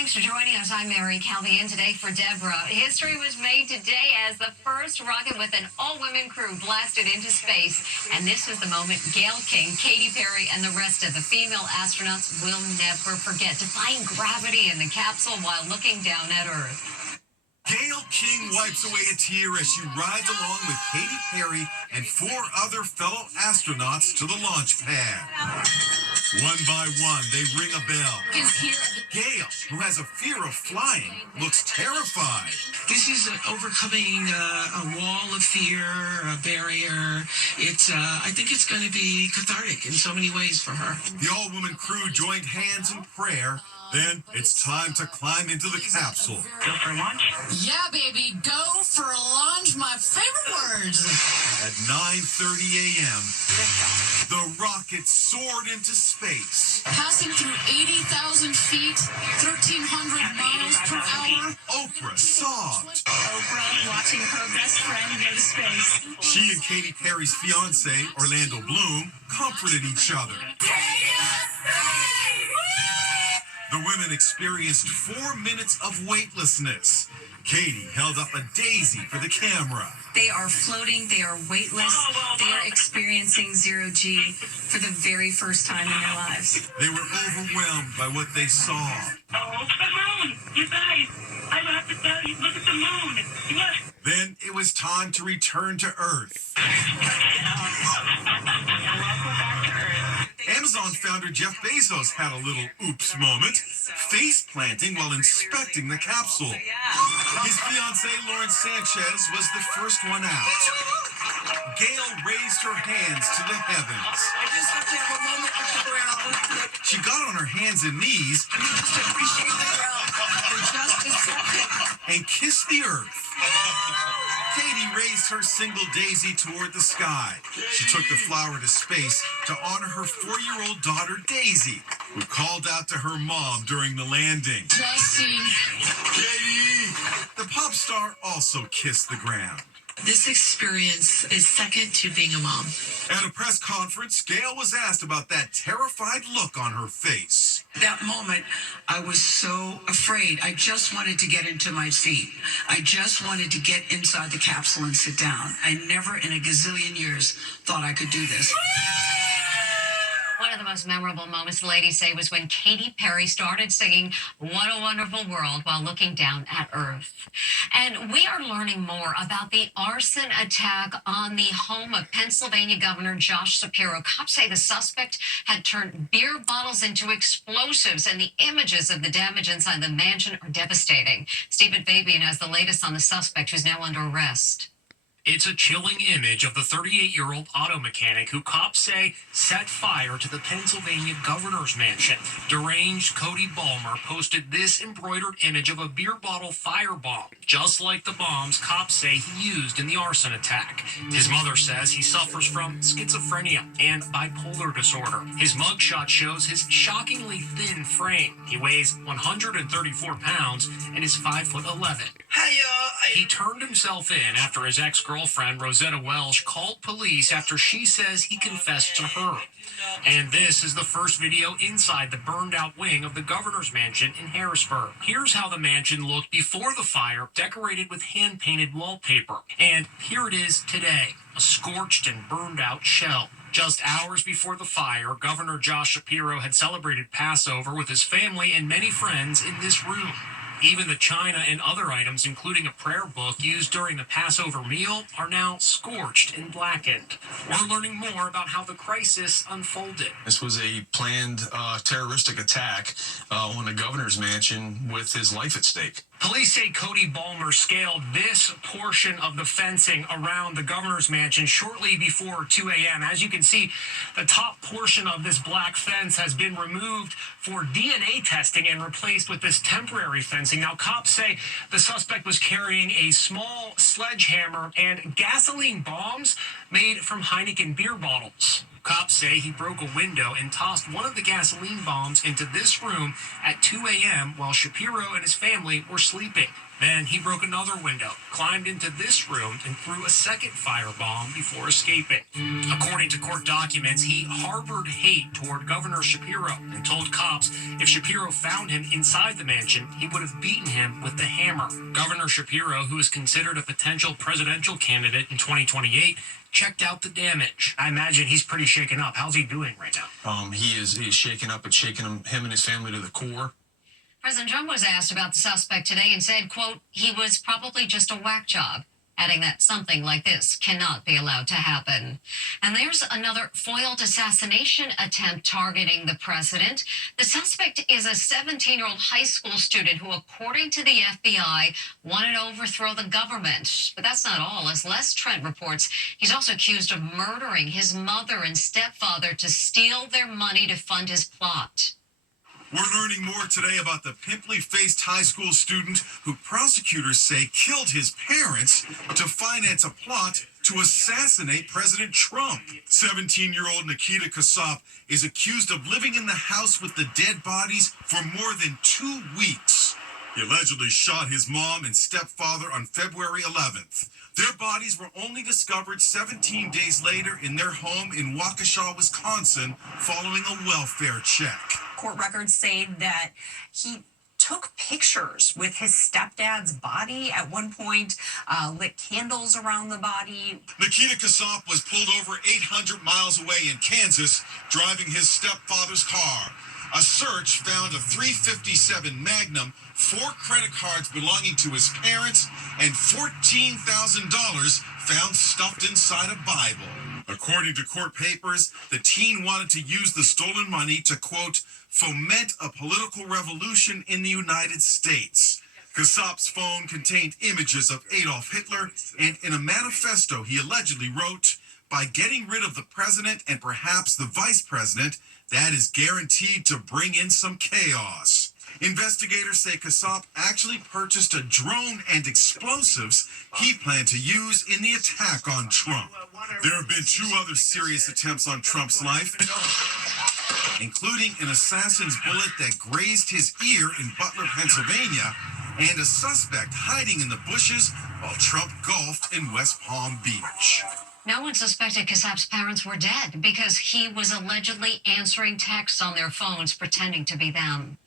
Thanks for joining us. I'm Mary Calvi, and today for Deborah. History was made today as the first rocket with an all-women crew blasted into space. And this was the moment Gayle King, Katy Perry, and the rest of the female astronauts will never forget, defying gravity in the capsule while looking down at Earth. Gayle King wipes away a tear as she rides along with Katy Perry and 4 other fellow astronauts to the launch pad. One by one, they ring a bell. Gayle, who has a fear of flying, looks terrified. This is overcoming a wall of fear, a barrier. I think it's going to be cathartic in so many ways for her. The all-woman crew joined hands in prayer. Then it's time to climb into the capsule. Go for lunch? Yeah, baby, go for lunch, my favorite words. At 9:30 a.m., the rocket soared into space. Passing through 80,000 feet, 1,300 miles per hour. Oprah sobbed. Oprah watching her best friend go to space. She and Katy Perry's fiancé, Orlando Bloom, comforted each other. The women experienced 4 minutes of weightlessness. Katy held up a daisy for the camera. They are floating, they are weightless, they are experiencing zero-G for the very first time in their lives. They were overwhelmed by what they saw. Oh, the moon! You guys, I have to tell you, look at the moon. Look. Then it was time to return to Earth. Amazon founder Jeff Bezos had a little oops moment, face planting while inspecting the capsule. His fiancée Lauren Sanchez was the first one out. Gayle raised her hands to the heavens. I just have to have a moment with the ground. She got on her hands and knees Just appreciate the ground for just a second. and kissed the earth. Katy raised her single daisy toward the sky. She took the flower to space to honor her 4-year-old daughter, Daisy, who called out to her mom during the landing. Justin. Katy! The pop star also kissed the ground. This experience is second to being a mom. At a press conference, Gayle was asked about that terrified look on her face. That moment, I was so afraid. I just wanted to get into my seat. I just wanted to get inside the capsule and sit down. I never in a gazillion years thought I could do this. One of the most memorable moments, the ladies say, was when Katy Perry started singing What a Wonderful World while looking down at Earth. And we are learning more about the arson attack on the home of Pennsylvania Governor Josh Shapiro. Cops say the suspect had turned beer bottles into explosives, and the images of the damage inside the mansion are devastating. Stephen Fabian has the latest on the suspect, who's now under arrest. It's a chilling image of the 38-year-old auto mechanic who cops say set fire to the Pennsylvania governor's mansion. Deranged Cody Balmer posted this embroidered image of a beer bottle firebomb, just like the bombs cops say he used in the arson attack. His mother says he suffers from schizophrenia and bipolar disorder. His mugshot shows his shockingly thin frame. He weighs 134 pounds and is 5'11". He turned himself in after his ex-girlfriend, Rosetta Welsh, called police after she says he confessed to her. And this is the first video inside the burned-out wing of the governor's mansion in Harrisburg. Here's how the mansion looked before the fire, decorated with hand-painted wallpaper. And here it is today, a scorched and burned-out shell. Just hours before the fire, Governor Josh Shapiro had celebrated Passover with his family and many friends in this room. Even the china and other items, including a prayer book used during the Passover meal, are now scorched and blackened. We're learning more about how the crisis unfolded. This was a planned terroristic attack on the governor's mansion with his life at stake. Police say Cody Balmer scaled this portion of the fencing around the governor's mansion shortly before 2 a.m. As you can see, the top portion of this black fence has been removed for DNA testing and replaced with this temporary fencing. Now, cops say the suspect was carrying a small sledgehammer and gasoline bombs made from Heineken beer bottles. Cops say he broke a window and tossed one of the gasoline bombs into this room at 2 a.m. while Shapiro and his family were sleeping. Then he broke another window, climbed into this room, and threw a second firebomb before escaping. According to court documents, he harbored hate toward Governor Shapiro and told cops if Shapiro found him inside the mansion, he would have beaten him with the hammer. Governor Shapiro, who is considered a potential presidential candidate in 2028, checked out the damage. I imagine he's pretty shaken up. How's he doing right now? He's shaken up. It's shaken him and his family to the core. President Trump was asked about the suspect today and said, quote, he was probably just a whack job, adding that something like this cannot be allowed to happen. And there's another foiled assassination attempt targeting the president. The suspect is a 17-year-old high school student who, according to the FBI, wanted to overthrow the government. But that's not all. As Les Trent reports, he's also accused of murdering his mother and stepfather to steal their money to fund his plot. We're learning more today about the pimply-faced high school student who prosecutors say killed his parents to finance a plot to assassinate President Trump. 17-year-old Nikita Kasap is accused of living in the house with the dead bodies for more than 2 weeks. He allegedly shot his mom and stepfather on February 11th. Their bodies were only discovered 17 days later in their home in Waukesha, Wisconsin, following a welfare check. Court records say that he took pictures with his stepdad's body. At one point, lit candles around the body. Nikita Kasap was pulled over 800 miles away in Kansas, driving his stepfather's car. A search found a .357 Magnum, 4 credit cards belonging to his parents, and $14,000 found stuffed inside a Bible. According to court papers, the teen wanted to use the stolen money to, quote, foment a political revolution in the United States. Kasap's phone contained images of Adolf Hitler, and in a manifesto he allegedly wrote, by getting rid of the president and perhaps the vice president, that is guaranteed to bring in some chaos. Investigators say Kasap actually purchased a drone and explosives he planned to use in the attack on Trump. There have been 2 other serious attempts on Trump's life, including an assassin's bullet that grazed his ear in Butler, Pennsylvania, and a suspect hiding in the bushes while Trump golfed in West Palm Beach. No one suspected Kasap's parents were dead because he was allegedly answering texts on their phones pretending to be them.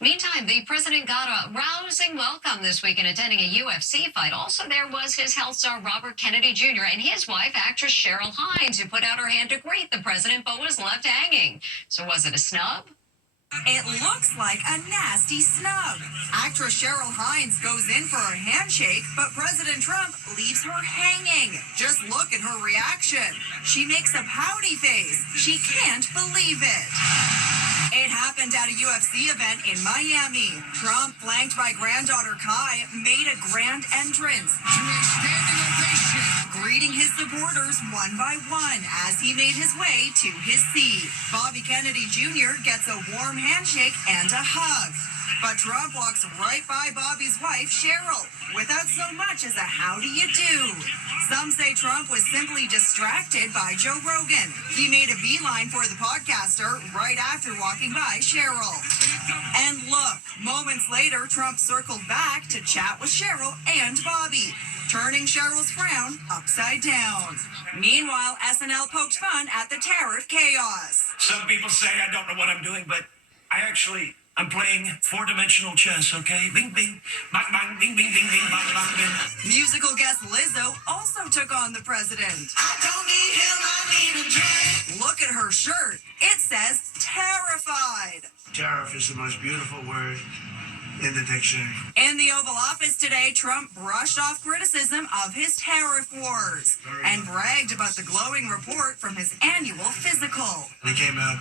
Meantime, the president got a rousing welcome this week in attending a UFC fight. Also, there was his health star Robert Kennedy Jr. and his wife, actress Cheryl Hines, who put out her hand to greet the president but was left hanging. So was it a snub? It looks like a nasty snub. Actress Cheryl Hines goes in for her handshake, but President Trump leaves her hanging. Just look at her reaction. She makes a pouty face. She can't believe it. It happened at a UFC event in Miami. Trump, flanked by granddaughter Kai, made a grand entrance to a standing ovation, greeting his supporters one by one as he made his way to his seat. Bobby Kennedy Jr. gets a warm handshake and a hug. But Trump walks right by Bobby's wife, Cheryl, without so much as a how do you do. Some say Trump was simply distracted by Joe Rogan. He made a beeline for the podcaster right after walking by Cheryl. And look, moments later, Trump circled back to chat with Cheryl and Bobby, turning Cheryl's frown upside down. Meanwhile, SNL poked fun at the tariff chaos. Some people say I don't know what I'm doing, but I'm playing 4-dimensional chess, okay? Bing, bing, bang, bang, bing, bing, bing, bing, bang, bang, bing. Musical guest Lizzo also took on the president. I don't need him, I need a drink. Look at her shirt. It says terrified. Tariff is the most beautiful word in the dictionary. In the Oval Office today, Trump brushed off criticism of his tariff wars and bragged about the glowing report from his annual physical. They came out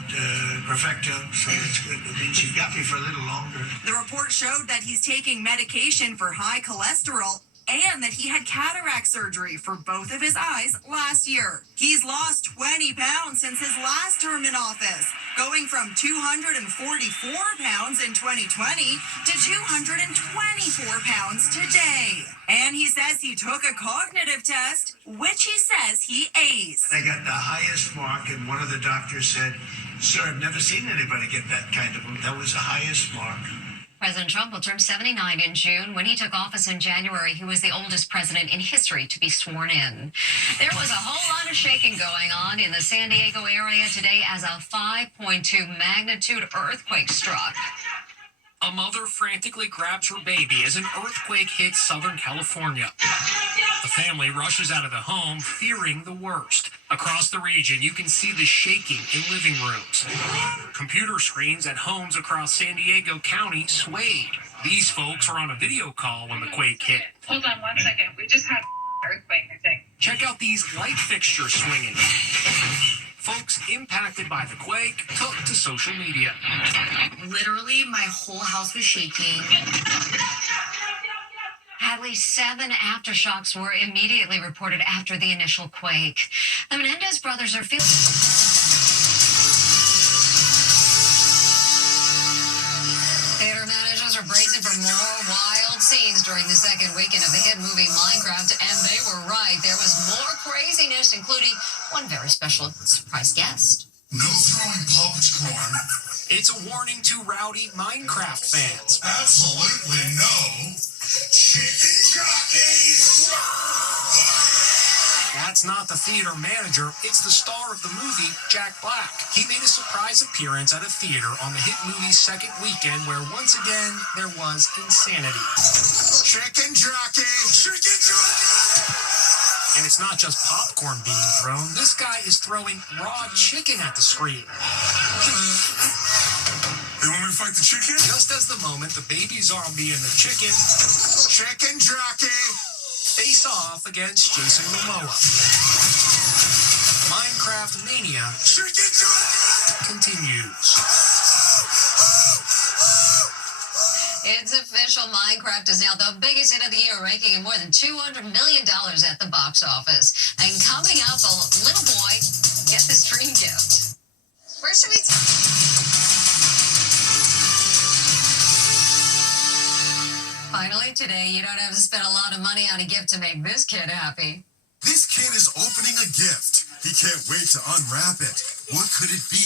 perfecto, so it's good. It means you got me for a little longer. The report showed that he's taking medication for high cholesterol and that he had cataract surgery for both of his eyes last year. He's lost 20 pounds since his last term in office, going from 244 pounds in 2020 to 224 pounds today. And he says he took a cognitive test, which he says he aced. I got the highest mark, and one of the doctors said, "Sir, I've never seen anybody get that kind of one. That was the highest mark." President Trump will turn 79 in June. When he took office in January, he was the oldest president in history to be sworn in. There was a whole lot of shaking going on in the San Diego area today as a 5.2 magnitude earthquake struck. A mother frantically grabs her baby as an earthquake hits Southern California. The family rushes out of the home, fearing the worst. Across the region, you can see the shaking in living rooms. Computer screens at homes across San Diego County swayed. These folks are on a video call when the quake hit. Hold on 1 second. We just had an earthquake, I think. Check out these light fixtures swinging. Folks impacted by the quake took to social media. Literally, my whole house was shaking. At least 7 aftershocks were immediately reported after the initial quake. The Menendez brothers are feeling... Theater managers are bracing for more wild scenes during the second weekend of the hit movie Minecraft, and they were right. There was more craziness, including one very special surprise guest. No throwing popcorn. It's a warning to rowdy Minecraft fans. Absolutely no chicken jockeys. That's not the theater manager, it's the star of the movie, Jack Black. He made a surprise appearance at a theater on the hit movie's second weekend where once again there was insanity. Chicken jockey. Chicken jockey. And it's not just popcorn being thrown, this guy is throwing raw chicken at the screen. You want me to fight the chicken? Just as the moment the baby zombie and the chicken jockey face off against Jason Momoa. Minecraft mania continues. It's official. Minecraft is now the biggest hit of the year, ranking in more than $200 million at the box office. And coming up, a little boy gets his dream gift. Where should we... Finally, today, you don't have to spend a lot of money on a gift to make this kid happy. This kid is opening a gift. He can't wait to unwrap it. What could it be?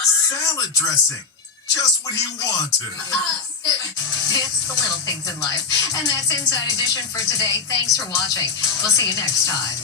Salad dressing. Just what he wanted. It's the little things in life. And that's Inside Edition for today. Thanks for watching. We'll see you next time.